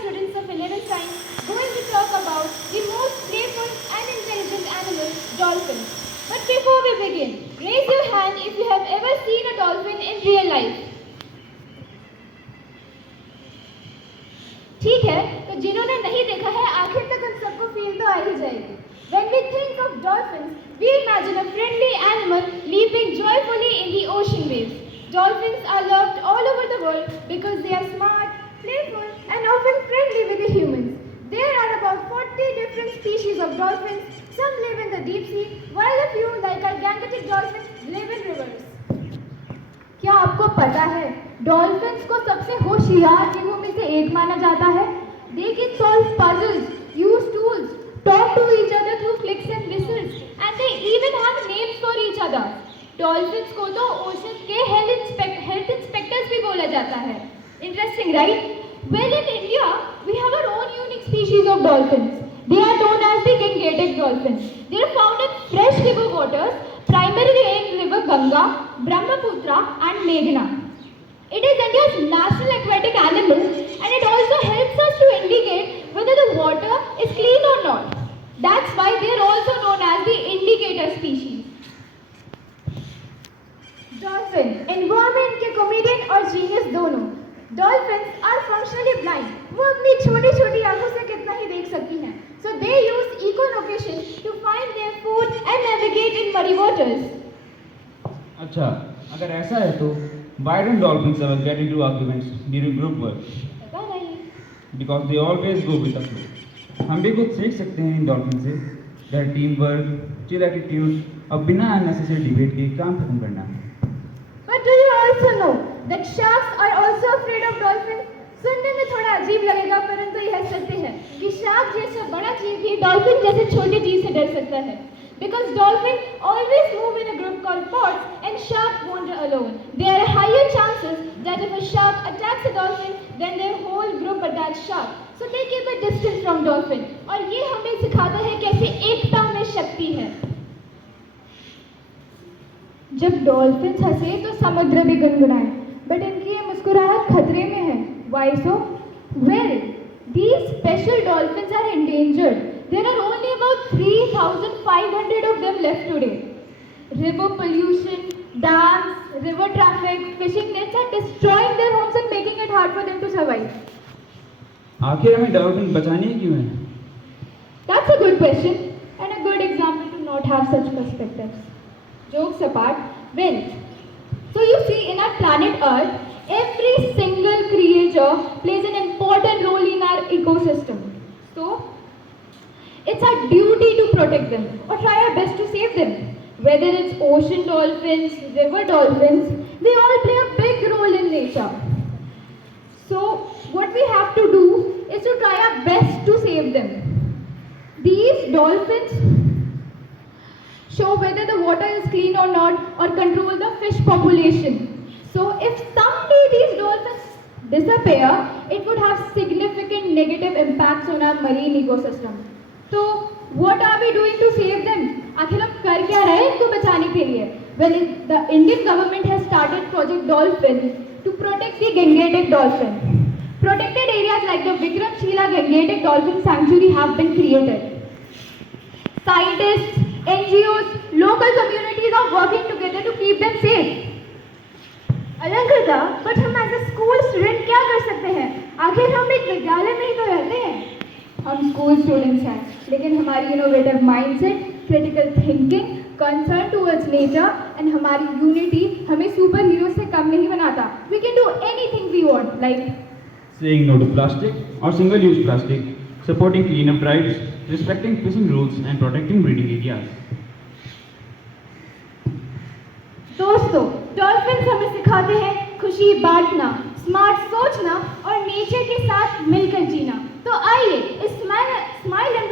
students of 11th science going to talk about the most playful and intelligent animal, dolphins. But before we begin, raise your hand if you have ever seen a dolphin in real life. ठीक है, तो जिन्होंने नहीं देखा है आखिर तक उन सबको फील तो आ ही जाएगी. When we think of dolphins, we imagine a friendly animal leaping joyfully in the ocean waves. Dolphins are loved all over the world because they are smart, playful, and often friendly with the humans. There are about 40 different species of dolphins. Some live in the deep sea, while a few, like our Gangetic dolphins, live in rivers. क्या आपको पता है dolphins को सबसे होशियार जीवों में से एक माना जाता है? They can solve puzzles, use tools, talk to each other through clicks and whistles, and they even have names for each other. Dolphins को तो ओशन के हेल्थ इंस्पेक्टर्स भी बोला जाता है. Interesting, right? Well, in India, we have our own unique species of dolphins. They are known as the Gangetic dolphins. They are found in fresh river waters, primarily in river Ganga, Brahmaputra and Meghna. It is India's national aquatic animal and it also helps us to indicate whether the water is clean or not. That's why they are also known as the indicator species. Dolphin, environment के comedian और genius दोनों. Dolphins are functionally blind. वो अपनी छोटी-छोटी आंखों से कितना ही देख सकती हैं. So they use echolocation to find their food and navigate in muddy waters. अच्छा, अगर ऐसा है तो why don't dolphins ever get into arguments during group work? पता नहीं. Because they always go with the flow. हम भी कुछ सीख सकते हैं इन डॉल्फिन से. Their teamwork, chill attitude और बिना unnecessary debate के काम खत्म करना. But do you also know that sharks are also afraid of dolphins? सुनने में थोड़ा अजीब लगेगा परंतु यह सत्य है कि शार्क जैसा बड़ा जीव भी डॉल्फिन जैसे छोटे जीव से डर सकता है. Because dolphins always move in a group called pods and sharks wander alone. There are higher chances that if a shark attacks a dolphin, then their whole group attacks shark. So they keep a distance from dolphin. और ये हमें सिखाता है कैसे एकता में शक्ति है. जब डॉल्फिन्स हंसे तो समुद्र भी गुनगुनाए, बट इनकी ये मुस्कुराहट खतरे में है. Why so? Well, these special dolphins are endangered. There are only about 3,500 of them left today. River pollution, dams, river traffic, fishing nets are destroying their homes and making it hard for them to survive. आखिर हमें dolphin बचाने ही क्यों हैं? That's a good question and a good example to not have such perspectives. Jokes apart, well, so you see in our planet Earth, every single creature plays an important role in our ecosystem. So, it's our duty to protect them or try our best to save them. Whether it's ocean dolphins, river dolphins, they all play a big role in nature. So, what we have to do is to try our best to save them. These dolphins show whether the water is clean or not or control the fish population. So if someday these dolphins disappear, it would have significant negative impacts on our marine ecosystem. So what are we doing to save them? आखिर हम कर क्या रहे हैं इनको बचाने के लिए? Well, the Indian government has started Project Dolphin to protect the Gangetic dolphin. Protected areas like the Vikramshila Gangetic Dolphin Sanctuary have been created. Scientists, NGOs, local communities are working together to keep them safe. Alankrita, but हम as a school student क्या कर सकते हैं? आखिर हम एक विद्यालय में ही तो रहते हैं. हम स्कूल स्टूडेंट्स हैं, लेकिन हमारी innovative mindset, critical thinking, concern towards nature and हमारी यूनिटी हमें सुपर हीरो से कम नहीं बनाता. We can do anything we want, like Saying no to plastic or single-use plastic, supporting cleanup drives, respecting fishing rules and protecting breeding areas. दोस्तों, dolphins हमें सिखाते हैं खुशी बांटना, स्मार्ट सोचना और नेचर के साथ मिलकर जीना. तो आइए इस स्माइल एंड